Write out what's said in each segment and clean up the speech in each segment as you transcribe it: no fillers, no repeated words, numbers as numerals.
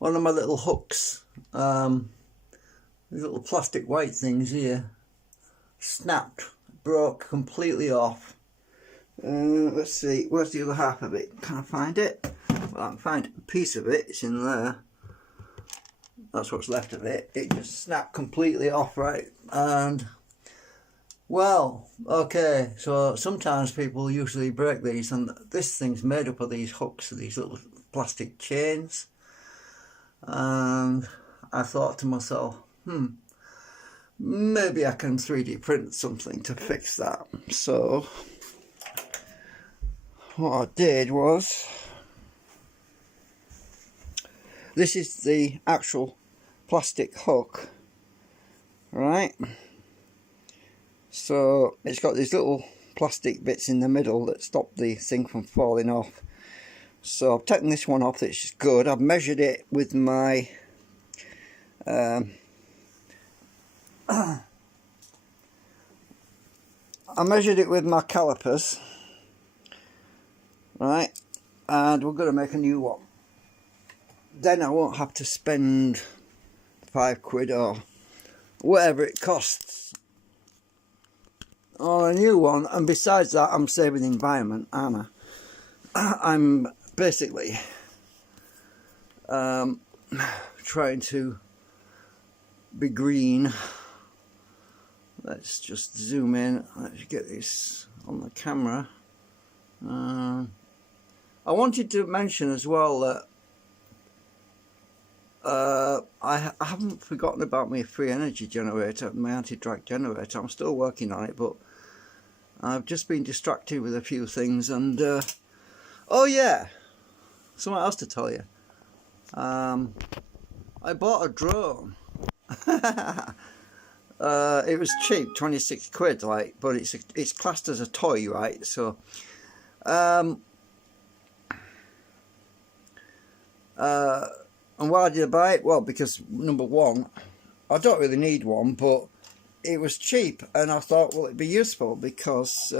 one of my little hooks, these little plastic white things here, snapped, broke completely off. Let's see, where's the other half of it? Can I find it? Well, I can find a piece of it, it's in there. That's what's left of it. It just snapped completely off, right? And, well, okay, so sometimes people usually break these, and this thing's made up of these hooks, these little plastic chains. And I thought to myself, maybe I can 3D print something to fix that. So what I did was, this is the actual plastic hook, right? So it's got these little plastic bits in the middle that stop the thing from falling off. So I've taken this one off, which is good. I've measured it with my I measured it with my calipers, right? And we're going to make a new one. Then I won't have to spend £5 or whatever it costs on a new one. And besides that, I'm saving the environment, aren't I? I'm basically trying to be green. Let's just zoom in. Let's get this on the camera. I wanted to mention as well that I haven't forgotten about my free energy generator, my anti-drag generator. I'm still working on it, but I've just been distracted with a few things. And oh yeah, something else to tell you. I bought a drone. It was cheap, 26 quid, like, but it's classed as a toy, right? So and why did I buy it? Well, because number one, I don't really need one, but it was cheap, and I thought, well, it'd be useful because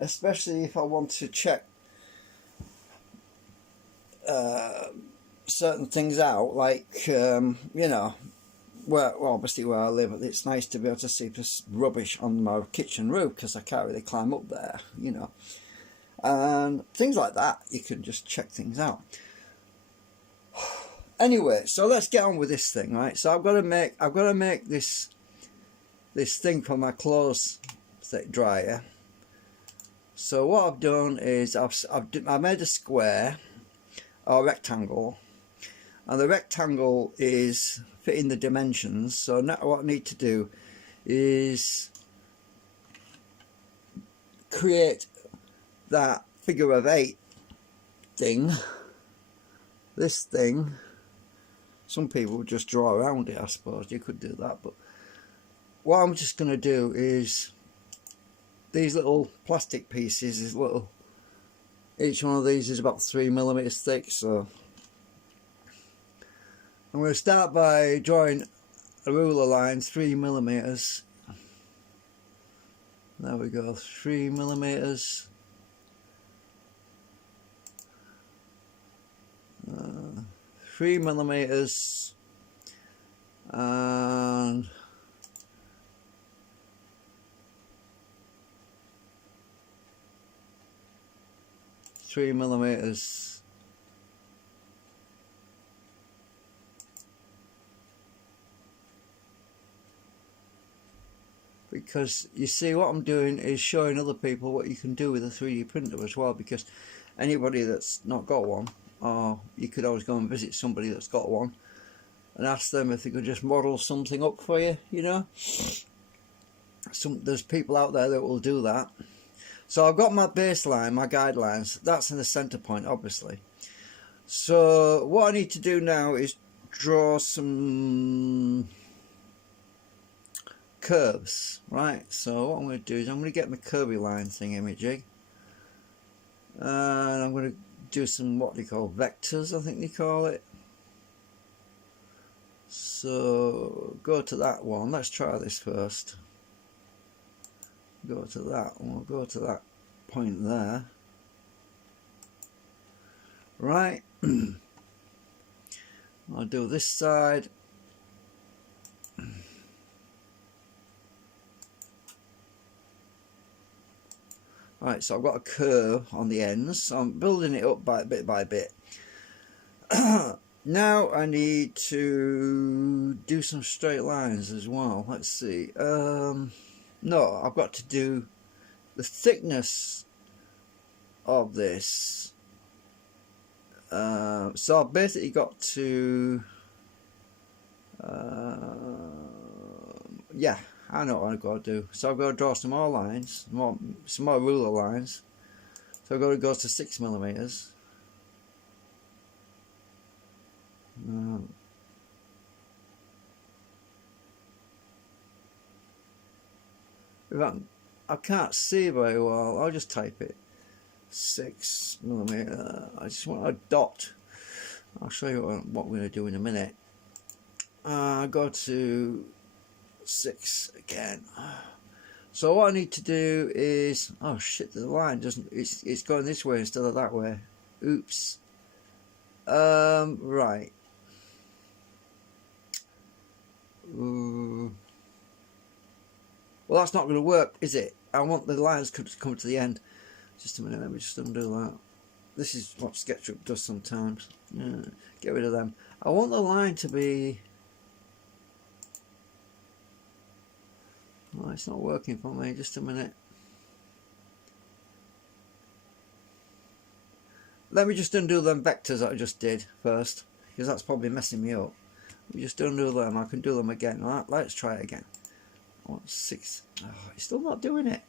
especially if I want to check certain things out, like you know, well, obviously where I live, it's nice to be able to see this rubbish on my kitchen roof because I can't really climb up there, you know, and things like that. You can just check things out. Anyway, so let's get on with this thing, right? So I've got to make this thing for my clothes dryer. So what I've done is I made a square or rectangle, and the rectangle is fitting the dimensions. So now what I need to do is create that figure of 8 thing, this thing. Some people would just draw around it, I suppose. You could do that, but what I'm just going to do is these little plastic pieces, is little, each one of these is about 3mm thick, so I'm going to start by drawing a ruler line 3mm. There we go, 3mm. 3mm and 3mm, because you see what I'm doing is showing other people what you can do with a 3D printer as well, because anybody that's not got one, or you could always go and visit somebody that's got one and ask them if they could just model something up for you, you know. There's people out there that will do that. So I've got my baseline, my guidelines, that's in the center point, obviously. So what I need to do now is draw some curves, right? So what I'm going to do is I'm going to get my curvy line thingamajig, and I'm going to do some, what they call vectors, I think they call it. So go to that one. Let's try this first. Go to that one. We'll go to that point there. Right, I'll do this side. Right, so I've got a curve on the ends, so I'm building it up bit by bit. Now I need to do some straight lines as well. Let's see. No, I've got to do the thickness of this. So I've basically got to yeah, I know what I've got to do. So I've got to draw some more lines, some more ruler lines. So I've got to go to 6mm. I can't see very well. I'll just type it. 6mm. I just want a dot. I'll show you what we're going to do in a minute. Go to 6 again. So what I need to do is, oh shit, the line doesn't, it's going this way instead of that way. Oops. Right. Well, that's not going to work, is it? I want the lines to come to the end. Just a minute, let me just undo that. This is what SketchUp does sometimes. Get rid of them. I want the line to be... Oh, it's not working for me. Just a minute. Let me just undo them vectors that I just did first, because that's probably messing me up. Let me just undo them. I can do them again. Right, let's try it again. I want 6. Oh, it's still not doing it.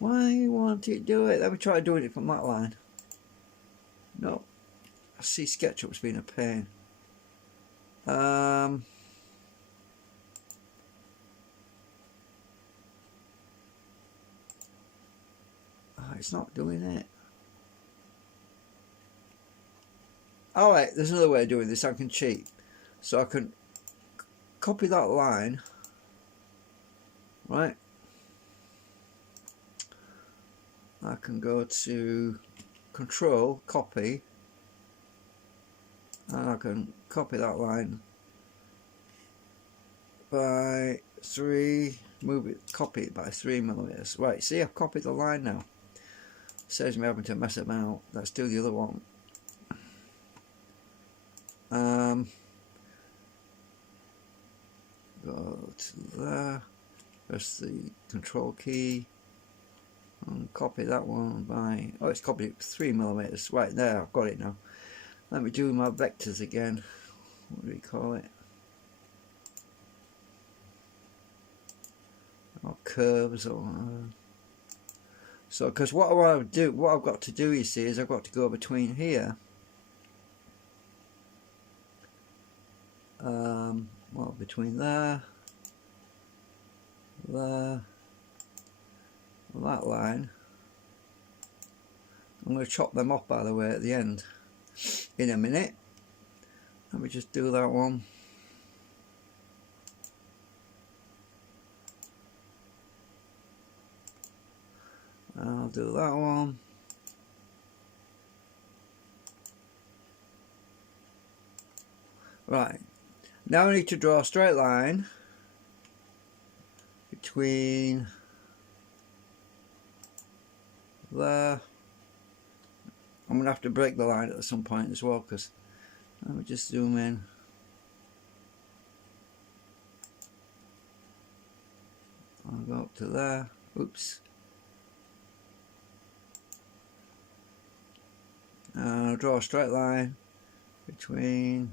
Why won't it do it? Let me try doing it from that line. No. I see SketchUp's been a pain. Oh, it's not doing it. Alright, there's another way of doing this. I can cheat. So I can copy that line. Right. I can go to Control, copy, and I can copy that line by 3, move it, copy it by 3mm. Right, see, I've copied the line now. Saves me having to mess about. Let's do the other one. Go to there, press the Control key, and copy that one by, oh, it's copied it 3mm. Right there, I've got it now. Let me do my vectors again. What do we call it? Or curves, or so, because what I've got to do, you see, is I've got to go between here. Well, between there, that line. I'm going to chop them off, by the way, at the end in a minute. Let me just do that one. I'll do that one. Right. Now I need to draw a straight line between there. I'm going to have to break the line at some point as well, because let me just zoom in. I'll go up to there. Oops. And I'll draw a straight line between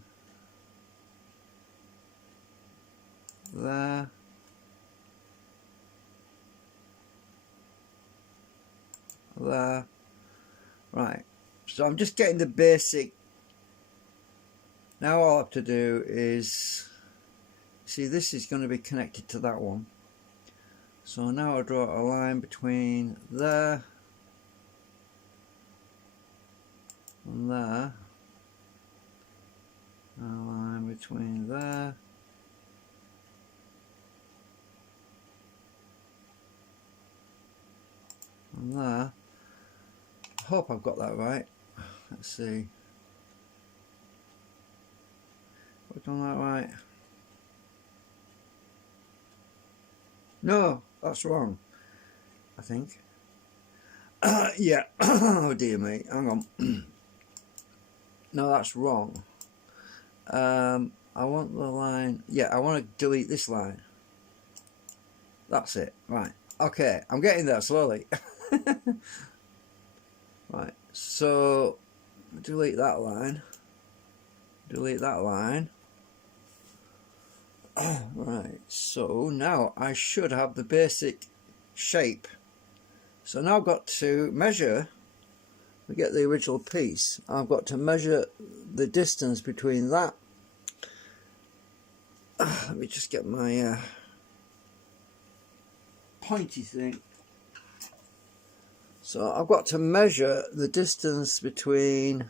there, there. Right, so I'm just getting the basic. Now all I have to do is, see, this is going to be connected to that one. So now I'll draw a line between there and there, a line between there and there. I hope I've got that right. Let's see. done that right? No, that's wrong, I think. Yeah. Oh dear me, hang on. No, that's wrong. I want the line, yeah, I want to delete this line. That's it, right. Okay, I'm getting there slowly. Right, so delete that line. Delete that line. Right, so now I should have the basic shape. So now I've got to measure, we get the original piece, I've got to measure the distance between that. Let me just get my pointy thing. So I've got to measure the distance between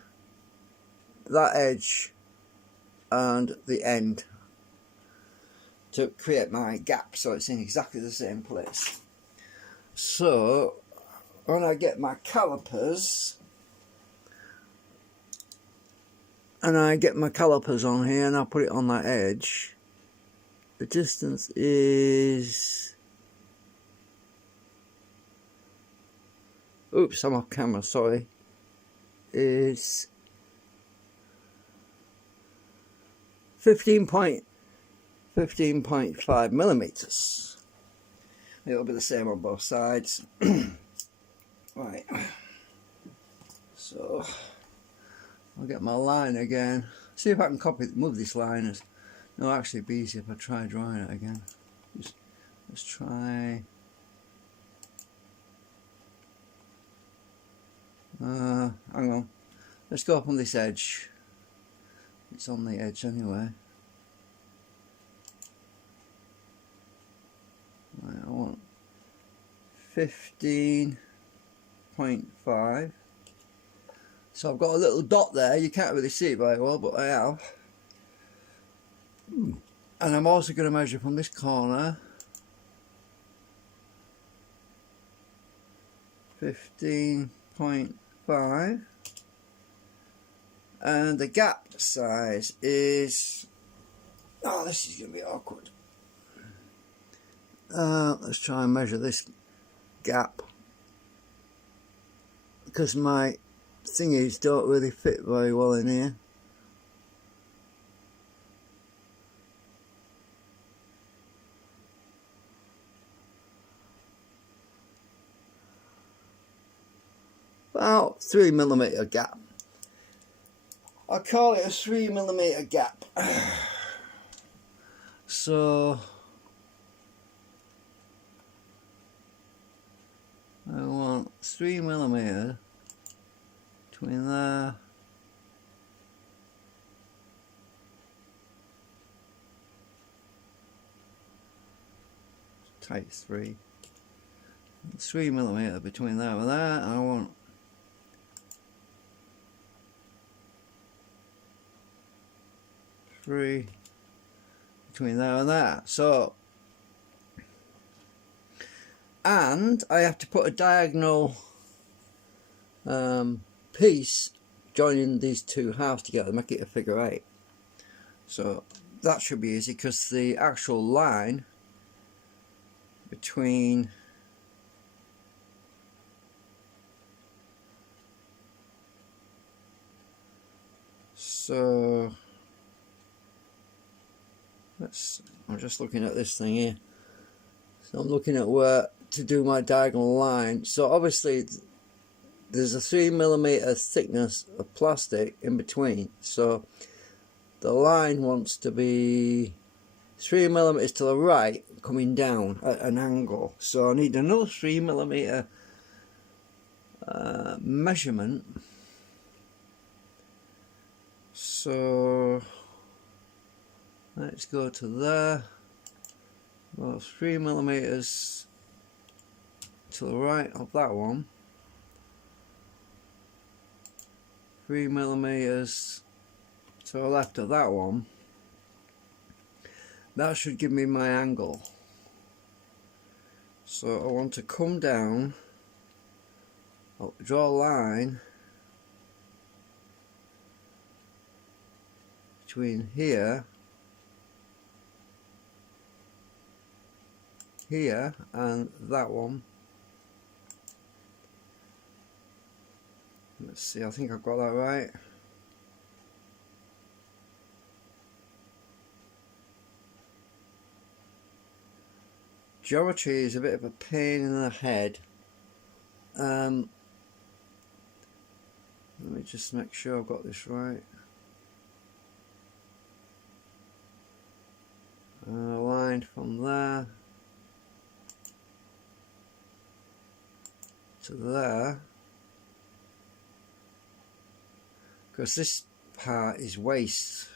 that edge and the end to create my gap so it's in exactly the same place. So when I get my calipers on here and I'll put it on that edge, the distance is, oops, I'm off camera, sorry, is 15.5 millimeters. It'll be the same on both sides. Right, so I'll get my line again, see if I can move this line. No, actually it'd be easier if I try drawing it again. Let's try, hang on, let's go up on this edge. It's on the edge anyway. Right, I want 15.5. So I've got a little dot there, you can't really see it very well, but I have. And I'm also going to measure from this corner 15.5, and the gap size is, oh, this is going to be awkward. Let's try and measure this gap, because my thingies don't really fit very well in here. About 3mm gap. I call it a 3mm gap. So I want 3mm between there tight 3mm between there and there, and I want 3 between there and there. So, and I have to put a diagonal piece joining these two halves together, make it a figure 8. So that should be easy, because the actual line between I'm just looking at this thing here. So I'm looking at where to do my diagonal line. So obviously there's a 3mm thickness of plastic in between. So the line wants to be 3mm to the right, coming down at an angle. So I need another 3mm measurement. So let's go to there. Well, 3mm to the right of that one. 3mm to the left of that one. That should give me my angle. So I want to come down, I'll draw a line between here here and that one. Let's see, I think I've got that right. Geometry is a bit of a pain in the head. Let me just make sure I've got this right. Line from there to there, because this part is waste.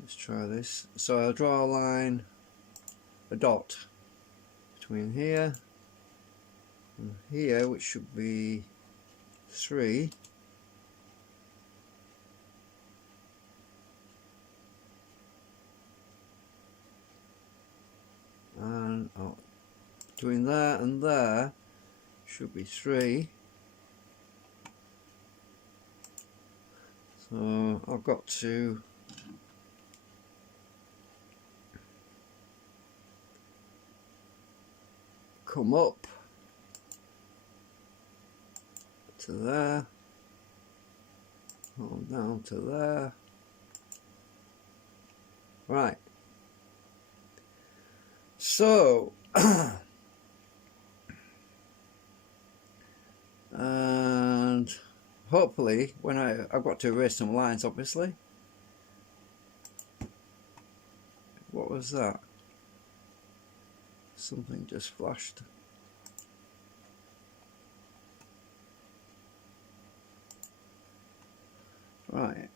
Let's try this. So I'll draw a line, a dot between here and here, which should be 3. And between there and there should be 3. So I've got to come up to there, down to there. Right. So, and hopefully when I've got to erase some lines, obviously. What was that? Something just flashed. Right.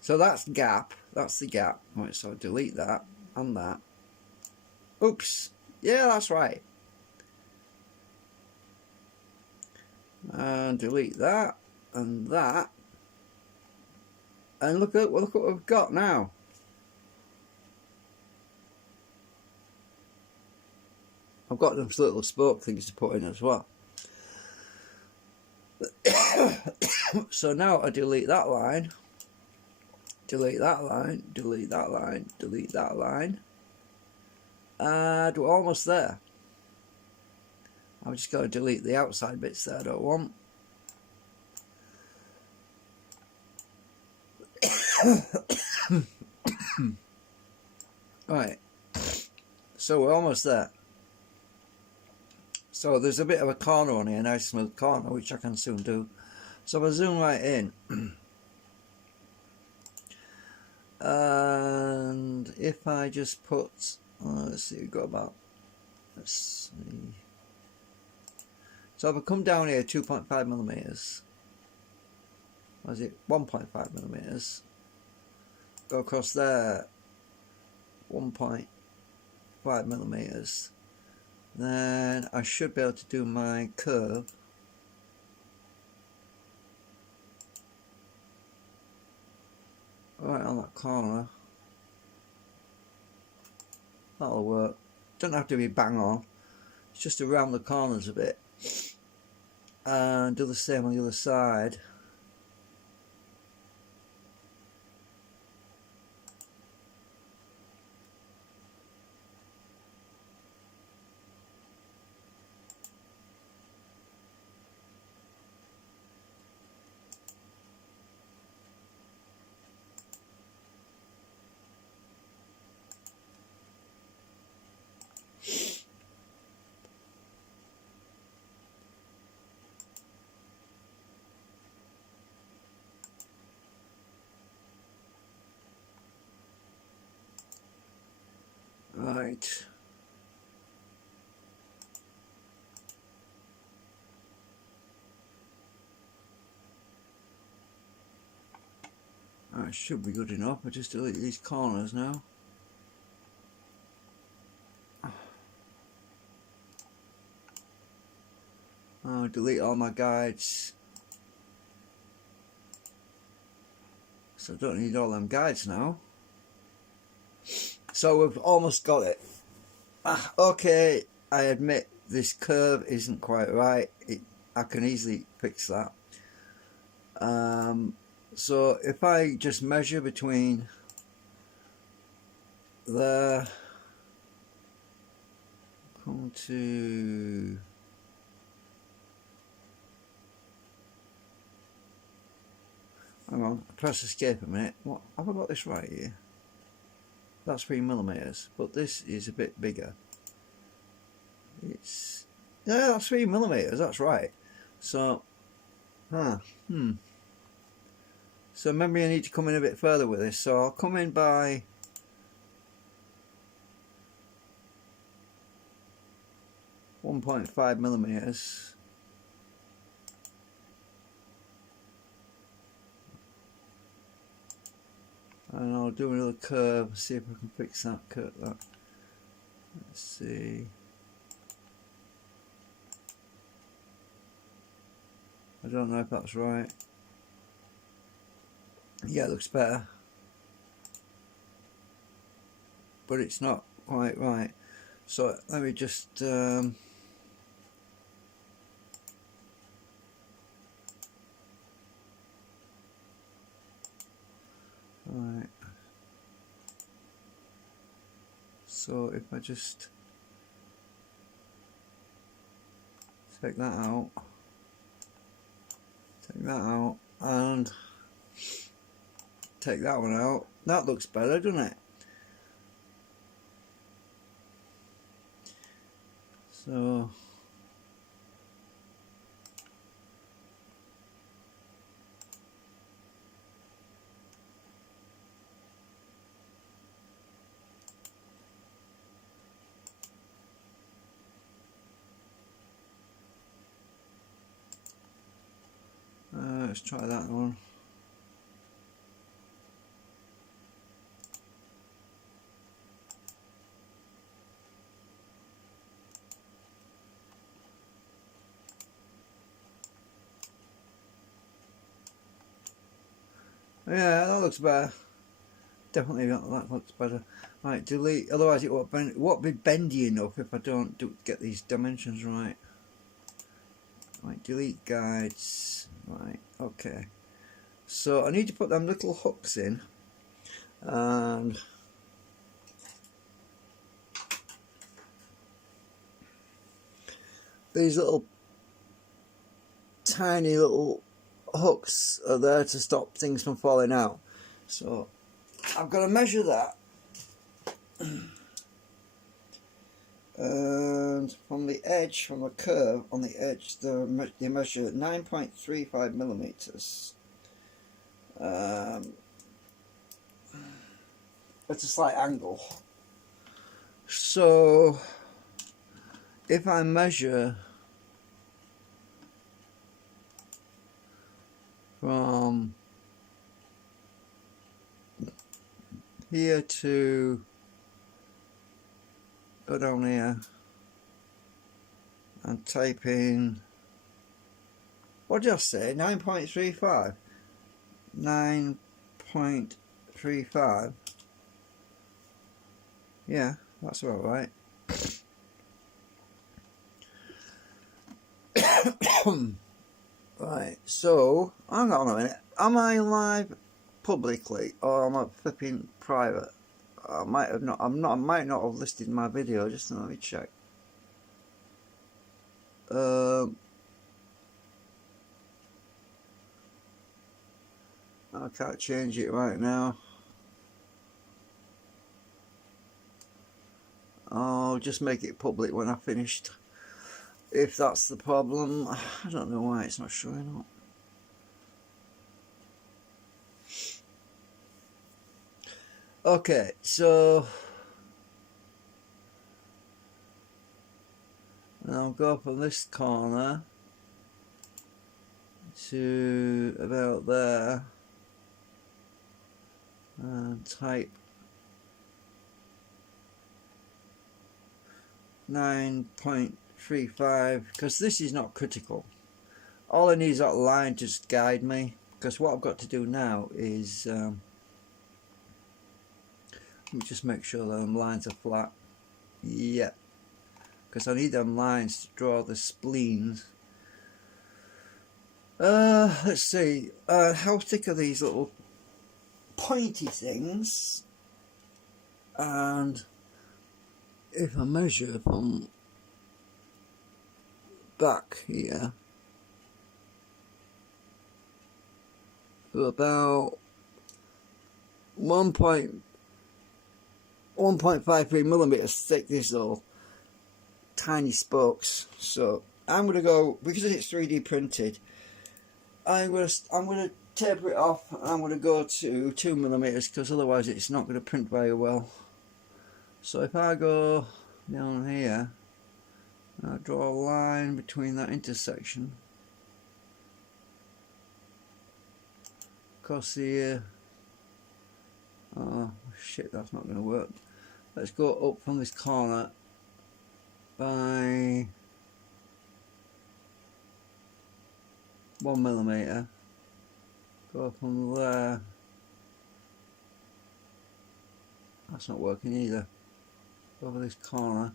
So that's gap. That's the gap. Right. So delete that and that. Oops. Yeah, that's right. And delete that and that. And look what we've got now. I've got those little spoke things to put in as well. So now I delete that line, delete that line, delete that line, delete that line, and we're almost there. I'm just going to delete the outside bits that I don't want. Right, so we're almost there. So there's a bit of a corner on here, a nice smooth corner, which I can soon do. So if I zoom right in, and if I just put, let's see, we've got about, let's see. So if I come down here 2.5 millimeters, what is it, 1.5 millimeters, go across there 1.5 millimeters, then I should be able to do my curve. Right on that corner. That'll work. Don't have to be bang on. It's just around the corners a bit. And do the same on the other side. Right. That should be good enough. I just delete these corners now. I'll delete all my guides. So I don't need all them guides now. So we've almost got it. Okay, I admit this curve isn't quite right. I can easily fix that. So if I just measure between there. Come to hang on, press escape a minute. What have I got this right here? That's 3mm, but this is a bit bigger. It's yeah, that's 3mm. That's right. So, So maybe I need to come in a bit further with this. So I'll come in by 1.5mm. And I'll do another curve, see if I can fix that curve. Let's see. I don't know if that's right. Yeah, it looks better. But it's not quite right. So let me just right. So if I just take that out, and take that one out, that looks better, doesn't it? So let's try that one. Yeah, that looks better. Definitely that looks better. Right, delete. Otherwise, it won't be bendy enough if I don't get these dimensions right. Right, delete guides. Right, okay. So I need to put them little hooks in, and these little tiny little hooks are there to stop things from falling out. So I've got to measure that, and from the edge, from the curve on the edge, they measure 9.35mm. It's a slight angle. So if I measure from here to go down here and type in, what did I say, 9.35? 9.35. Yeah, that's about right. Right, so hang on a minute. Am I live publicly or am I flipping private? I might have not. I might not have listed my video. Just let me check. I can't change it right now. I'll just make it public when I've finished. If that's the problem. I don't know why it's not showing up. Okay, so I'll go from this corner to about there and type 9.35, because this is not critical. All I need is that line to just guide me, because what I've got to do now is let me just make sure that them lines are flat. Yeah, because I need them lines to draw the spleens. Let's see, how thick are these little pointy things? and if I measure from back here to about 1.53 millimeters thick, these little tiny spokes. So I'm going to go, because it's 3D printed, I'm going to taper it off, and I'm going to go to 2 millimeters, because otherwise it's not going to print very well. So if I go down here, I draw a line between that intersection across the oh shit, that's not going to work. Let's go up from this corner by 1 millimeter. Go from there. That's not working either. Over this corner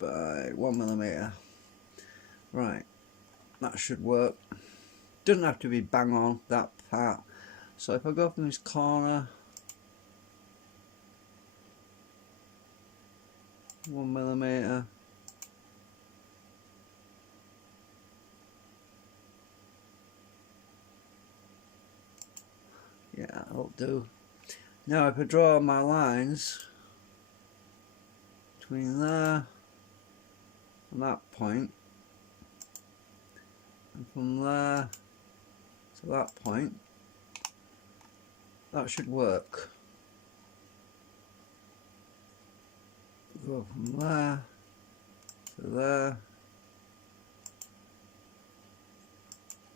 by 1 millimeter. Right, that should work. Doesn't have to be bang on that part. So if I go from this corner 1 millimeter, yeah, that'll do. Now if I draw my lines between there and that point, and from there to that point, that should work. Go from there to there.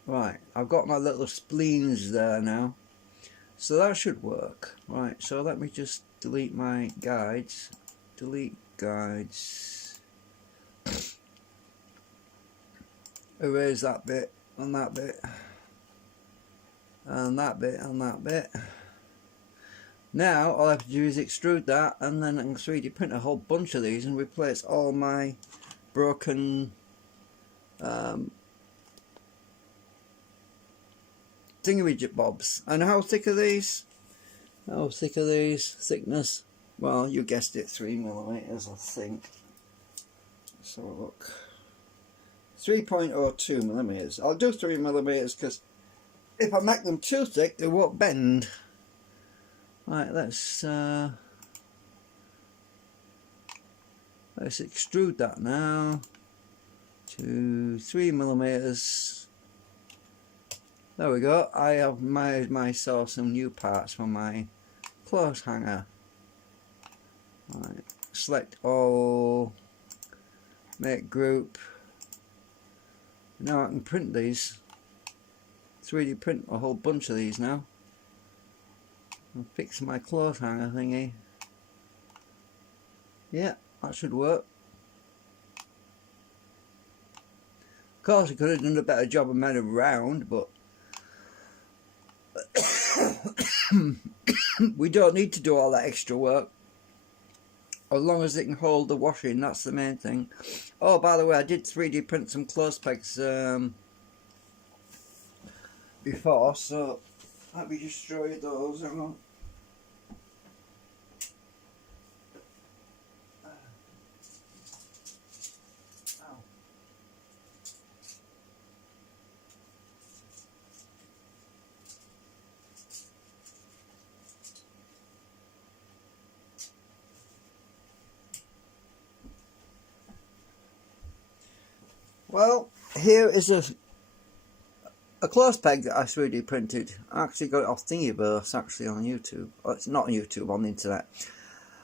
Right, I've got my little spleens there now, so that should work. Right, so let me just delete my guides. Delete guides. Erase that bit and that bit and that bit and that bit. Now all I have to do is extrude that, and then I can 3D print a whole bunch of these and replace all my broken thingamajig bobs. And how thick are these? How thick are these? Thickness? Well, you guessed it, 3 millimeters, I think. Let's have a look. 3.02 millimeters. I'll do 3 millimeters because if I make them too thick, they won't bend. Right, let's extrude that now to 3 millimeters. There we go. I have made myself some new parts for my clothes hanger. Right, select all, make group. Now I can print these. 3D print a whole bunch of these now. And fix my clothes hanger thingy. Yeah, that should work. Of course I could have done a better job of made it round, but we don't need to do all that extra work. As long as it can hold the washing, that's the main thing. Oh, by the way, I did 3D print some clothes pegs before, so let me just show you those. Hang on. Well, here is a clothes peg that I 3D printed. I actually got it off Thingiverse, actually, on YouTube. Oh, it's not on YouTube, on the internet.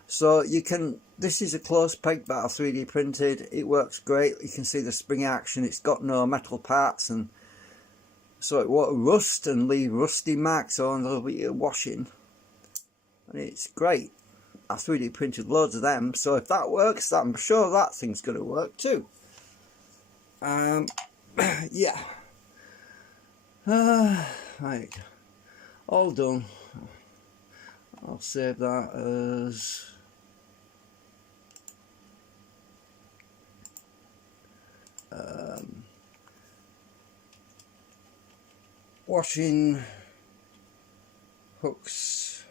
So you can, this is a clothes peg that I 3D printed. It works great. You can see the spring action. It's got no metal parts, and so it won't rust and leave rusty marks on the washing. And it's great. I 3D printed loads of them, so if that works, I'm sure that thing's going to work too. Yeah. Right. All done. I'll save that as washing hooks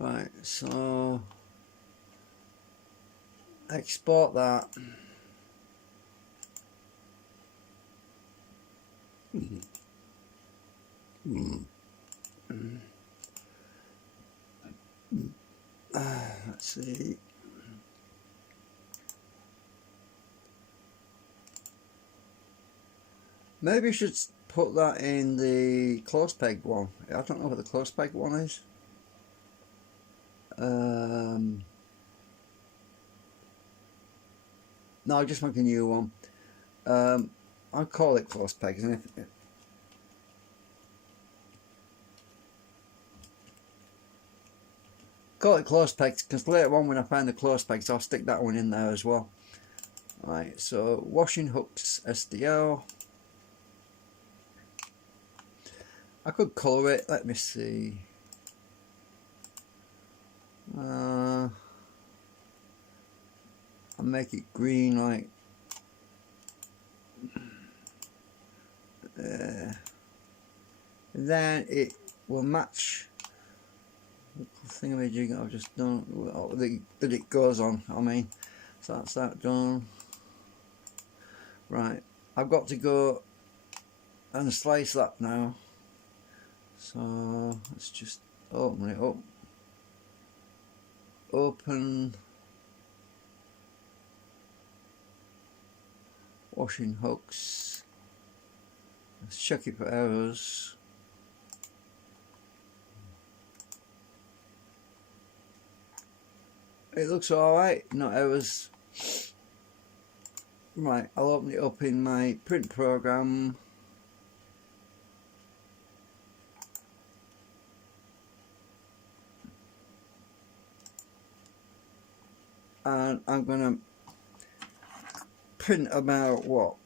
Right, so export that. Let's see. Maybe you should put that in the close peg one. I don't know what the close peg one is. No, I'll just make a new one. I'll call it close pegs, and if call it close pegs, because later on when I find the close pegs, I'll stick that one in there as well. Right, so washing hooks SDL. I could colour it. Let me see. I'll make it green, like then it will match the thingamajig I've just done, that it goes on. I mean, so that's that done. Right, I've got to go and slice that now. So let's just open it up. Open washing hooks. Let's check it for errors. It looks alright, no errors. Right, I'll open it up in my print program. And I'm going to print about, what,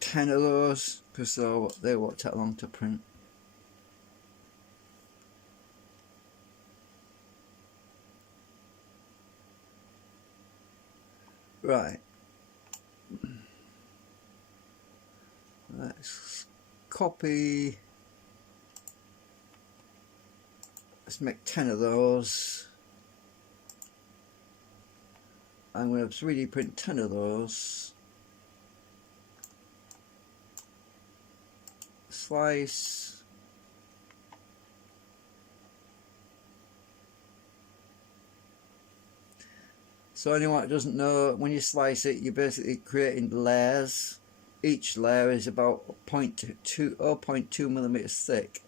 10 of those, because they won't take long to print. Right. Let's copy. Let's make 10 of those. I'm going to 3D print 10 of those. Slice. So anyone that doesn't know, when you slice it, you're basically creating layers. Each layer is about 0.2 millimeters thick,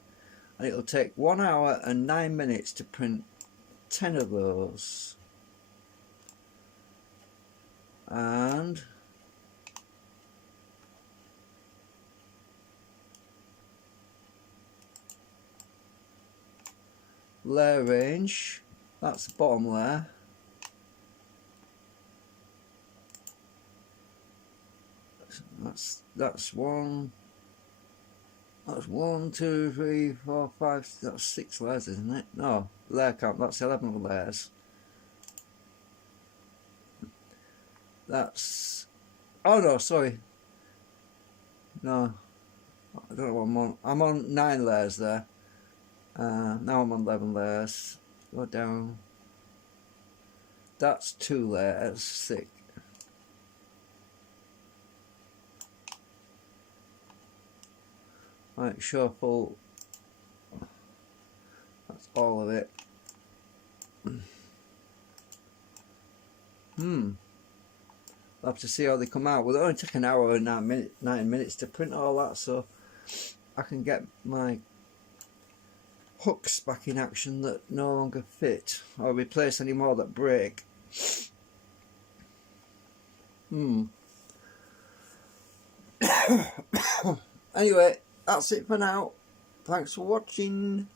and it'll take 1 hour and 9 minutes to print 10 of those. And layer range, that's the bottom layer. That's one. That's 1, 2, 3, 4, 5. That's 6 layers, isn't it? No, layer count. That's 11 layers. That's. Oh no, sorry. No, I don't know what I'm on. I'm on 9 layers there. Now I'm on 11 layers. Go down. That's 2 layers thick. Right, shuffle. That's all of it. I'll have to see how they come out. Well, it only took an hour and 9 minutes to print all that, so I can get my hooks back in action that no longer fit, or replace any more that break. Anyway, that's it for now. Thanks for watching.